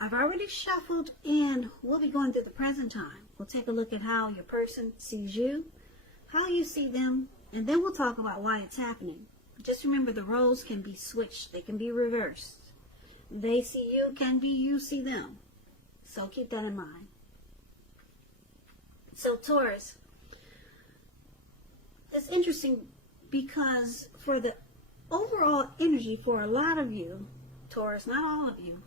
I've already shuffled and we'll be going through the present time. We'll take a look at how your person sees you, how you see them, and then we'll talk about why it's happening. Just remember, the roles can be switched. They can be reversed. They see you can be you see them. So keep that in mind. So Taurus, it's interesting because for the overall energy for a lot of you, Taurus, not all of you,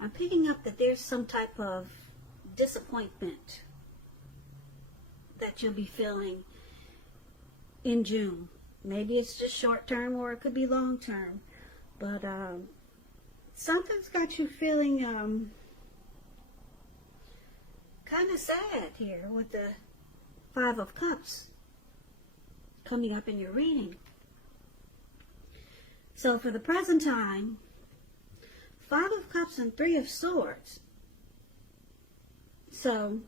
I'm picking up that there's some type of disappointment that you'll be feeling in June. Maybe it's just short term or it could be long term. But something's got you feeling kind of sad here with the Five of Cups coming up in your reading. So for the present time, Five of Cups and Three of Swords. So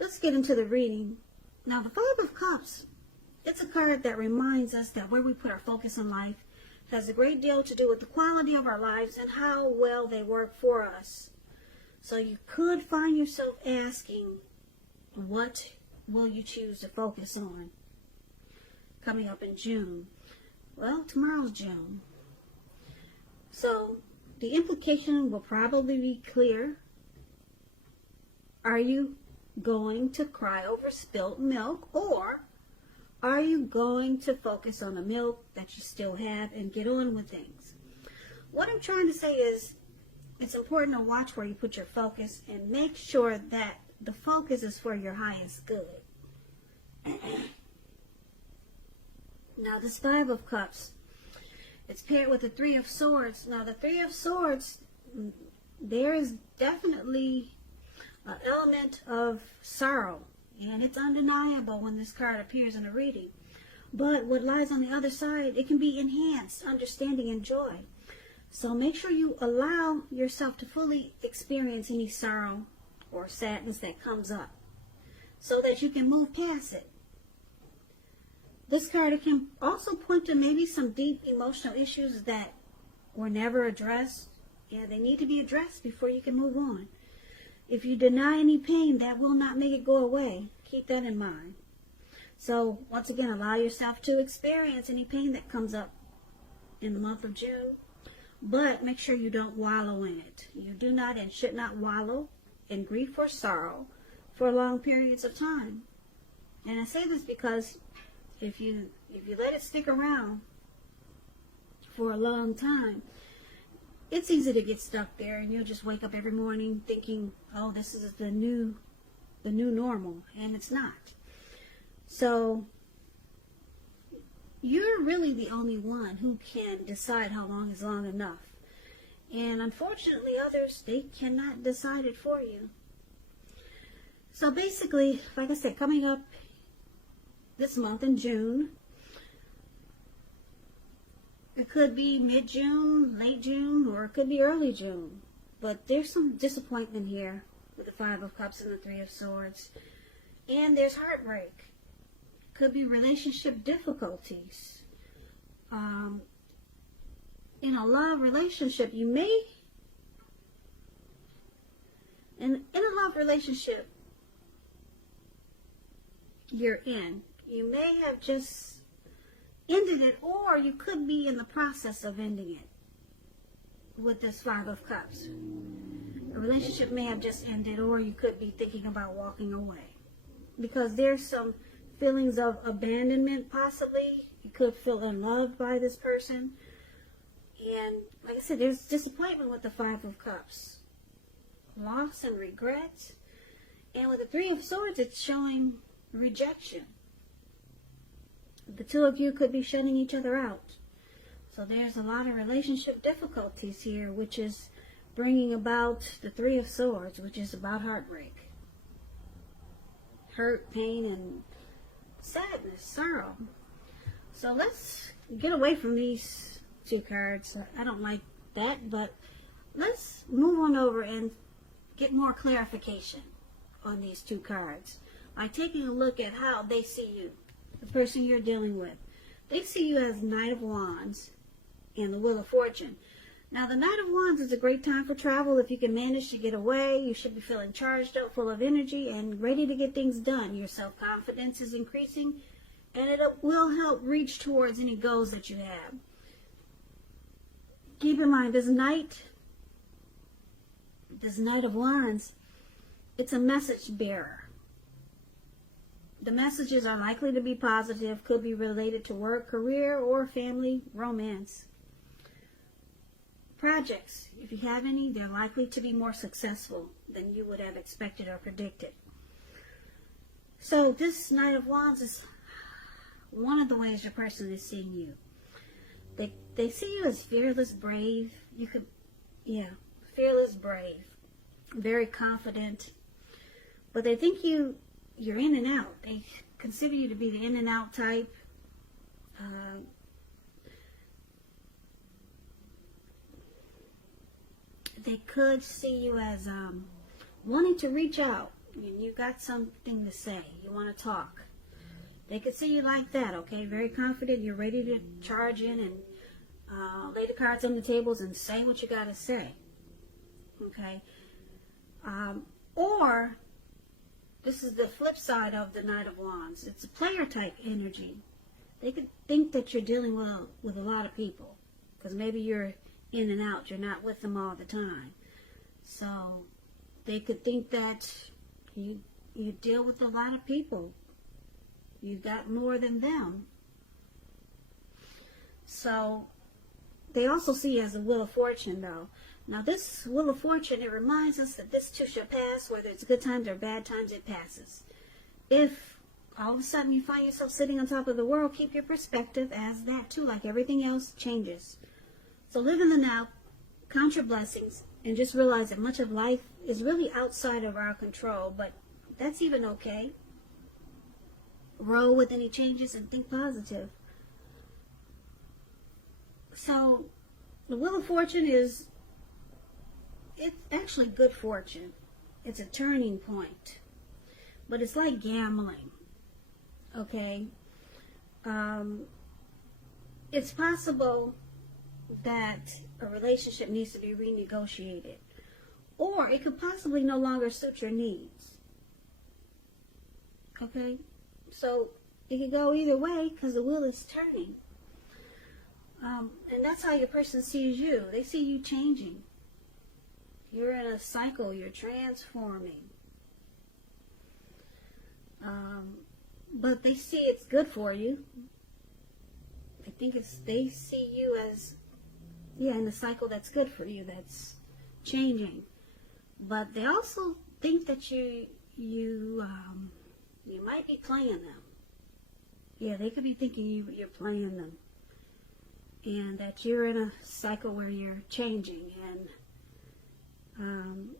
let's get into the reading. Now the Five of Cups, it's a card that reminds us that where we put our focus in life has a great deal to do with the quality of our lives and how well they work for us. So you could find yourself asking, what will you choose to focus on coming up in June? Well, tomorrow's June. So the implication will probably be clear. Are you going to cry over spilt milk, or are you going to focus on the milk that you still have and get on with things? What I'm trying to say is it's important to watch where you put your focus and make sure that the focus is for your highest good. Now this Five of Cups, it's paired with the Three of Swords. Now the Three of Swords, there is definitely an element of sorrow, and it's undeniable when this card appears in a reading. But what lies on the other side, it can be enhanced, understanding, and joy. So make sure you allow yourself to fully experience any sorrow or sadness that comes up so that you can move past it. This card can also point to maybe some deep emotional issues that were never addressed. Yeah, they need to be addressed before you can move on. If you deny any pain, that will not make it go away. Keep that in mind. So once again, allow yourself to experience any pain that comes up in the month of June. But make sure you don't wallow in it. You do not and should not wallow in grief or sorrow for long periods of time. And I say this because if you let it stick around for a long time, it's easy to get stuck there, and you'll just wake up every morning thinking, oh, this is the new normal, and it's not. So you're really the only one who can decide how long is long enough. And unfortunately, others, they cannot decide it for you. So basically, like I said, coming up this month in June, it could be mid-June, late June, or it could be early June. But there's some disappointment here with the Five of Cups and the Three of Swords. And there's heartbreak. Could be relationship difficulties. In a love relationship, you may, in a love relationship you're in, you may have just ended it, or you could be in the process of ending it with this Five of Cups. A relationship may have just ended, or you could be thinking about walking away. Because there's some feelings of abandonment, possibly. You could feel unloved by this person. And like I said, there's disappointment with the Five of Cups. Loss and regret. And with the Three of Swords, it's showing rejection. The two of you could be shutting each other out. So there's a lot of relationship difficulties here, which is bringing about the Three of Swords, which is about heartbreak. Hurt, pain, and sadness, sorrow. So let's get away from these two cards. I don't like that, but let's move on over and get more clarification on these two cards by taking a look at how they see you, the person you're dealing with. They see you as Knight of Wands and the Wheel of Fortune. Now, the Knight of Wands is a great time for travel. If you can manage to get away, you should be feeling charged up, full of energy, and ready to get things done. Your self-confidence is increasing, and it will help reach towards any goals that you have. Keep in mind, this Knight of Wands, it's a message bearer. The messages are likely to be positive, could be related to work, career, or family, romance. Projects, if you have any, they're likely to be more successful than you would have expected or predicted. So this Knight of Wands is one of the ways your person is seeing you. They see you as fearless, brave. Fearless, brave, very confident. But they think you're in and out. They consider you to be the in and out type. They could see you as wanting to reach out. You got something to say. You want to talk. They could see you like that, okay? Very confident. You're ready to charge in and lay the cards on the tables and say what you got to say, okay? Or this is the flip side of the Knight of Wands. It's a player type energy. They could think that you're dealing with a lot of people because maybe you're in and out. You're not with them all the time. So they could think that you deal with a lot of people. You got more than them. So they also see you as a Wheel of Fortune, though. Now this Wheel of Fortune, it reminds us that this too shall pass. Whether it's good times or bad times, it passes. If all of a sudden you find yourself sitting on top of the world, keep your perspective as that too, like everything else, changes. So live in the now, count your blessings, and just realize that much of life is really outside of our control, but that's even okay. Roll with any changes and think positive. So the Wheel of Fortune it's actually good fortune. It's a turning point. But it's like gambling. Okay? It's possible that a relationship needs to be renegotiated. Or it could possibly no longer suit your needs. Okay? So it could go either way because the wheel is turning. And that's how your person sees you. They see you changing. You're in a cycle. You're transforming. But they see it's good for you. They see you as, in a cycle that's good for you, that's changing. But they also think that you might be playing them. Yeah, they could be thinking you're playing them. And that you're in a cycle where you're changing. And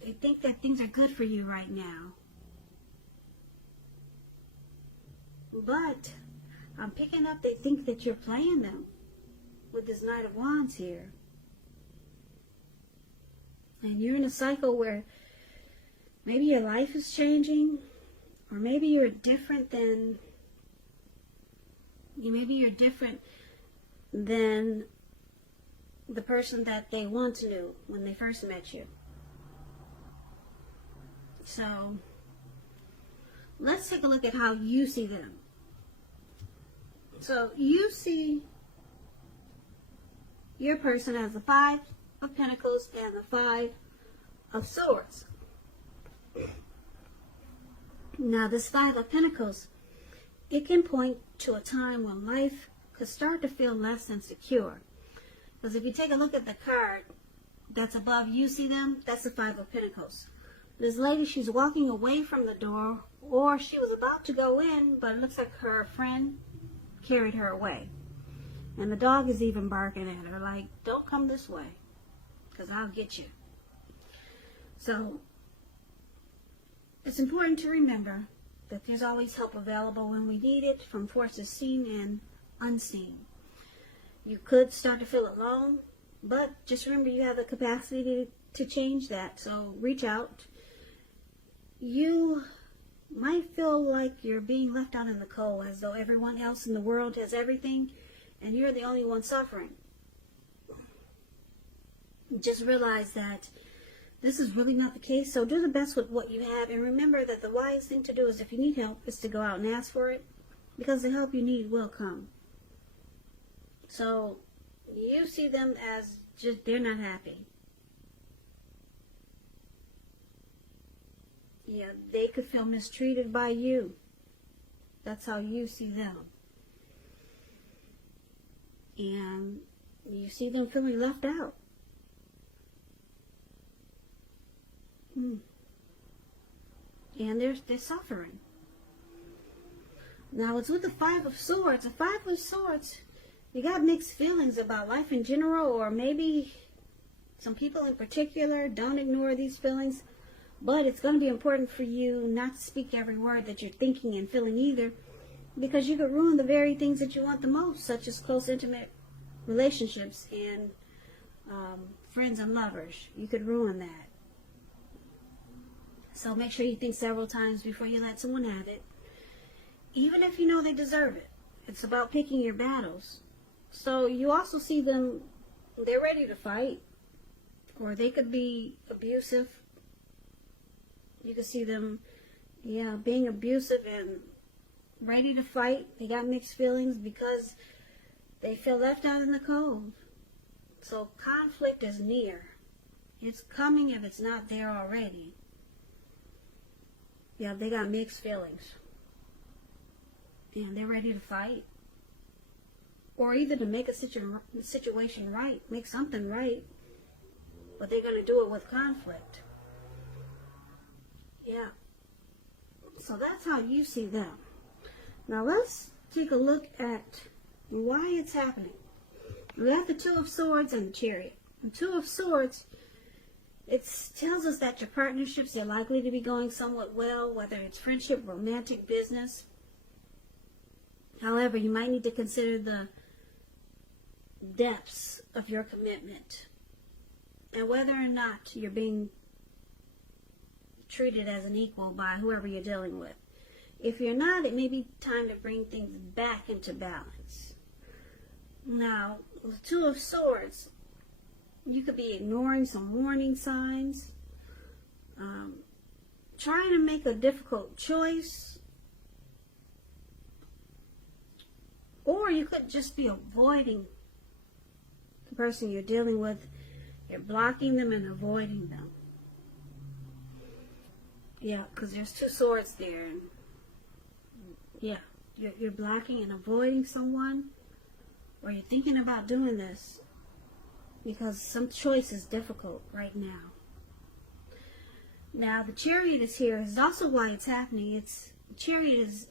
they think that things are good for you right now. But I'm picking up they think that you're playing them with this Knight of Wands here. And you're in a cycle where maybe your life is changing, or maybe you're different than the person that they once knew when they first met you. So let's take a look at how you see them. So you see your person as the Five of Pentacles and the Five of Swords. Now this Five of Pentacles, it can point to a time when life could start to feel less than secure. Because if you take a look at the card that's above, you see them, that's the Five of Pentacles. This lady, she's walking away from the door, or she was about to go in, but it looks like her friend carried her away. And the dog is even barking at her like, don't come this way, because I'll get you. So it's important to remember that there's always help available when we need it, from forces seen and unseen. You could start to feel alone, but just remember you have the capacity to change that. So reach out. You might feel like you're being left out in the cold, as though everyone else in the world has everything and you're the only one suffering. Just realize that this is really not the case. So do the best with what you have, and remember that the wise thing to do is, if you need help, is to go out and ask for it, because the help you need will come. So you see them as just, they're not happy. Yeah, they could feel mistreated by you. That's how you see them. And you see them feeling left out. And they're suffering. Now it's with the Five of Swords. The Five of Swords, you got mixed feelings about life in general, or maybe some people in particular. Don't ignore these feelings. But it's going to be important for you not to speak every word that you're thinking and feeling either, because you could ruin the very things that you want the most, such as close, intimate relationships and friends and lovers. You could ruin that. So make sure you think several times before you let someone have it, even if you know they deserve it. It's about picking your battles. So you also see them, they're ready to fight, or they could be abusive. You can see them, being abusive and ready to fight. They got mixed feelings because they feel left out in the cold. So conflict is near. It's coming if it's not there already. Yeah, they got mixed feelings. And they're ready to fight. Or either to make a situation right, make something right. But they're going to do it with conflict. Yeah. So that's how you see them. Now let's take a look at why it's happening. We have the Two of Swords and the Chariot. The Two of Swords, it tells us that your partnerships are likely to be going somewhat well, whether it's friendship, romantic, business. However, you might need to consider the depths of your commitment and whether or not you're being treated as an equal by whoever you're dealing with. If you're not, it may be time to bring things back into balance. Now, the Two of Swords, you could be ignoring some warning signs, trying to make a difficult choice, or you could just be avoiding the person you're dealing with. You're blocking them and avoiding them. Yeah, because there's two swords there. And yeah, you're blocking and avoiding someone, or you're thinking about doing this because some choice is difficult right now. Now, the Chariot is here. Is also why it's happening. Chariot is,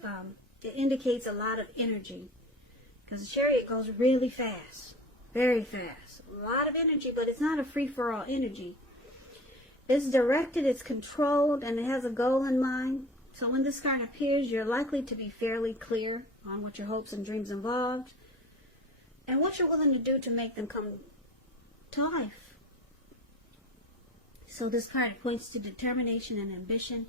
it indicates a lot of energy, because the Chariot goes really fast, very fast. A lot of energy, but it's not a free-for-all energy. It's directed, it's controlled, and it has a goal in mind. So when this card appears, you're likely to be fairly clear on what your hopes and dreams involved and what you're willing to do to make them come to life. So this card points to determination and ambition,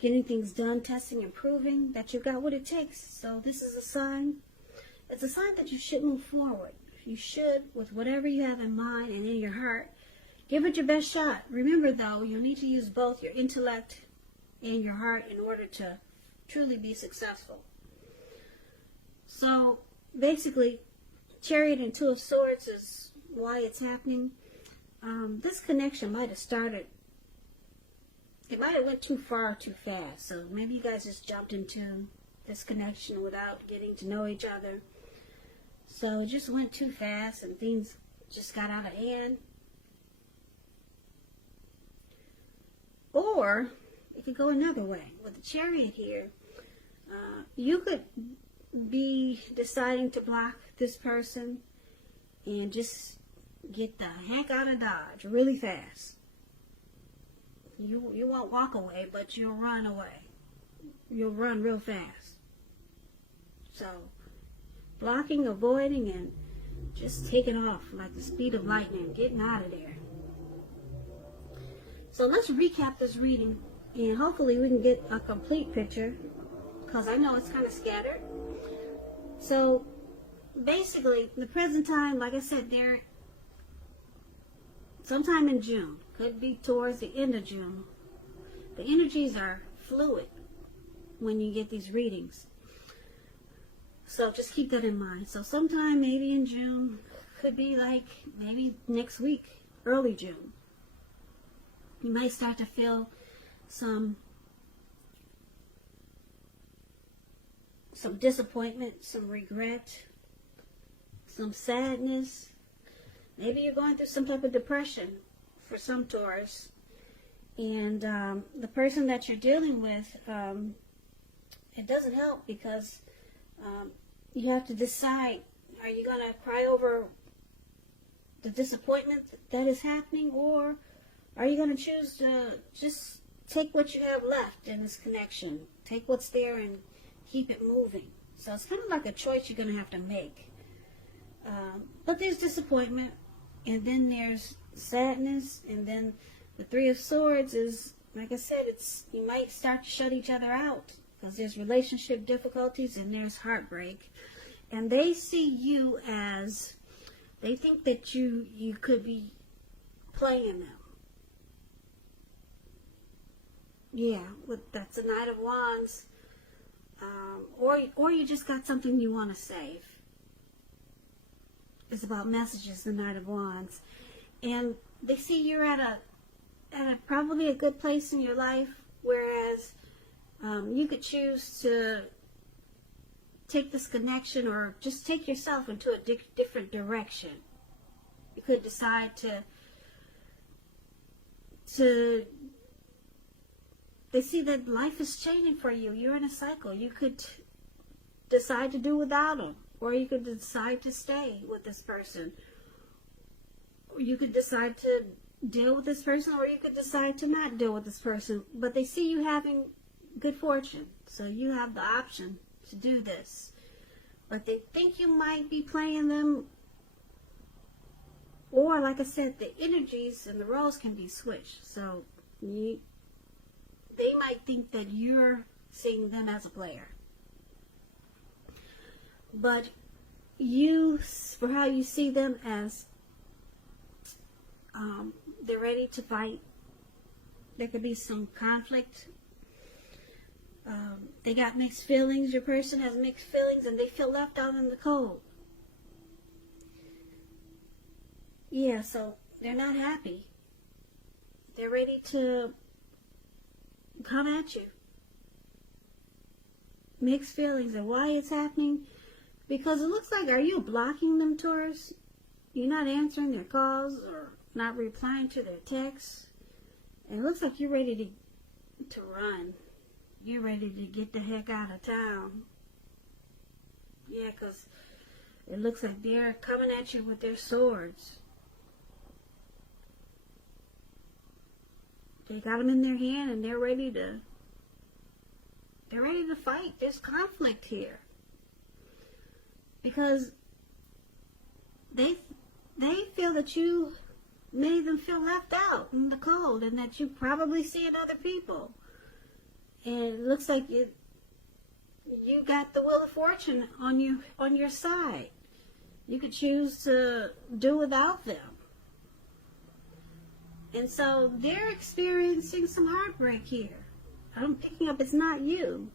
getting things done, testing and proving that you've got what it takes. So this is a sign. It's a sign that you should move forward. You should, with whatever you have in mind and in your heart, give it your best shot. Remember, though, you'll need to use both your intellect and your heart in order to truly be successful. So, basically, Chariot and Two of Swords is why it's happening. This connection might have started, it might have went too far too fast. So maybe you guys just jumped into this connection without getting to know each other. So it just went too fast and things just got out of hand. Or it could go another way. With the Chariot here, you could be deciding to block this person and just get the heck out of Dodge really fast. You won't walk away, but you'll run away. You'll run real fast. So, blocking, avoiding, and just taking off like the speed of lightning, getting out of there. So let's recap this reading, and hopefully we can get a complete picture, because I know it's kind of scattered. So basically, the present time, like I said, they're sometime in June. Could be towards the end of June. The energies are fluid when you get these readings. So just keep that in mind. So sometime maybe in June, could be like maybe next week, early June. You might start to feel some disappointment, some regret, some sadness. Maybe you're going through some type of depression for some Taurus. And the person that you're dealing with, it doesn't help because you have to decide, are you going to cry over the disappointment that is happening, or are you going to choose to just take what you have left in this connection, take what's there and keep it moving? So it's kind of like a choice you're going to have to make. But there's disappointment, and then there's sadness, and then the Three of Swords is, like I said, you might start to shut each other out because there's relationship difficulties and there's heartbreak. And they see you as, they think that you could be playing them. Yeah, that's a Knight of Wands. Or you just got something you want to save. It's about messages, the Knight of Wands. And they see you're at a probably a good place in your life, whereas you could choose to take this connection or just take yourself into a different direction. You could decide to they see that life is changing for you. You're in a cycle. You could decide to do without them, or you could decide to stay with this person. Or you could decide to deal with this person, or you could decide to not deal with this person. But they see you having good fortune, so you have the option to do this. But they think you might be playing them, or like I said, the energies and the roles can be switched. So they might think that you're seeing them as a player. But you, for how you see them, as they're ready to fight. There could be some conflict. They got mixed feelings. Your person has mixed feelings and they feel left out in the cold. Yeah, so they're not happy. They're ready to come at you. Mixed feelings. And why it's happening? Because it looks like, are you blocking them, Taurus? You're not answering their calls or not replying to their texts. And it looks like you're ready to run. You're ready to get the heck out of town. Yeah, because it looks like they're coming at you with their swords. They got them in their hand and they're ready to fight. There's conflict here. Because they feel that you made them feel left out in the cold, and that you probably see in other people. And it looks like you got the Wheel of Fortune on your side. You could choose to do without them. And so they're experiencing some heartbreak here. I'm picking up it's not you.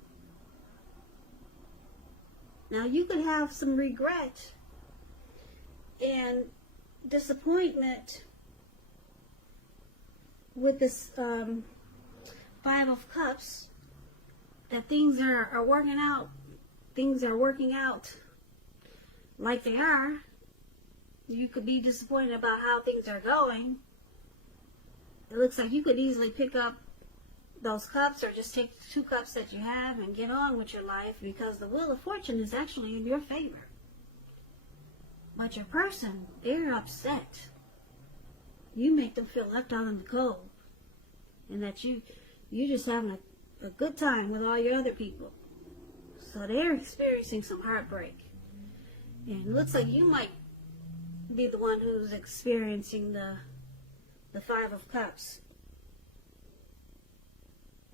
Now you could have some regret and disappointment with this Five of Cups, that things are working out. Things are working out like they are. You could be disappointed about how things are going. It looks like you could easily pick up those cups, or just take the 2 cups that you have and get on with your life, because the Wheel of Fortune is actually in your favor. But your person, they're upset. You make them feel left out in the cold, and that you're just having a good time with all your other people. So they're experiencing some heartbreak. And it looks like you might be the one who's experiencing the Five of Cups.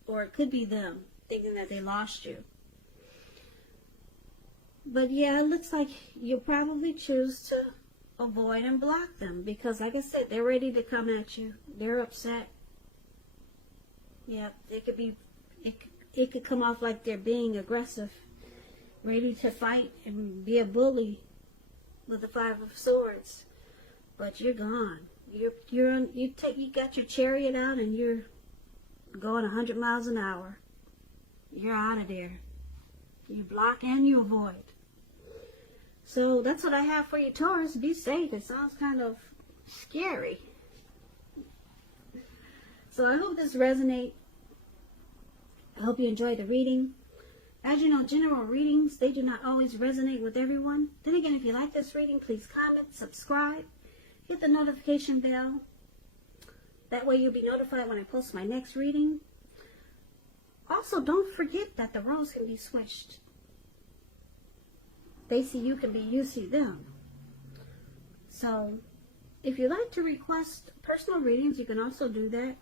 Or it could be them thinking that they lost you. But yeah, it looks like you'll probably choose to avoid and block them because, like I said, they're ready to come at you. They're upset. Yeah, it could be, it could come off like they're being aggressive, ready to fight and be a bully with the Five of Swords. But you're gone. You got your chariot out and you're going 100 miles an hour. You're out of there. You block and you avoid. So that's what I have for you, Taurus. Be safe. It sounds kind of scary. So I hope this resonates. I hope you enjoyed the reading. As you know, general readings, they do not always resonate with everyone. Then again, if you like this reading, please comment, subscribe, hit the notification bell. That way you'll be notified when I post my next reading. Also, don't forget that the roles can be switched. They see you can be you see them. So, if you'd like to request personal readings, you can also do that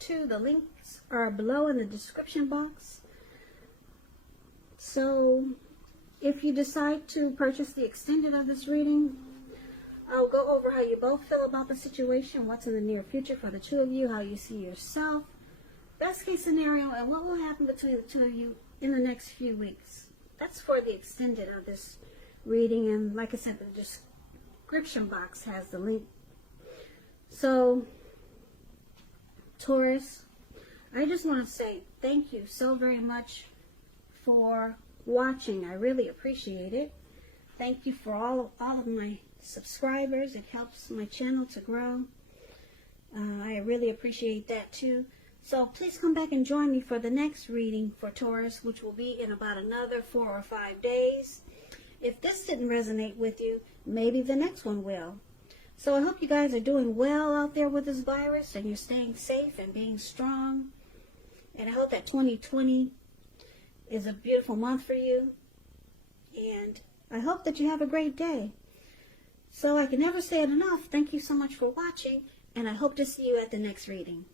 too. The links are below in the description box. So, if you decide to purchase the extended of this reading, I'll go over how you both feel about the situation, what's in the near future for the two of you, how you see yourself, best case scenario, and what will happen between the two of you in the next few weeks. That's for the extended of this reading, and like I said, the description box has the link. So, Taurus, I just want to say thank you so very much for watching. I really appreciate it. Thank you for all of my subscribers. It helps my channel to grow. I really appreciate that too. So please come back and join me for the next reading for Taurus, which will be in about another 4 or 5 days. If this didn't resonate with you, maybe the next one will. So I hope you guys are doing well out there with this virus and you're staying safe and being strong. And I hope that 2020 is a beautiful month for you. And I hope that you have a great day. So I can never say it enough. Thank you so much for watching, and I hope to see you at the next reading.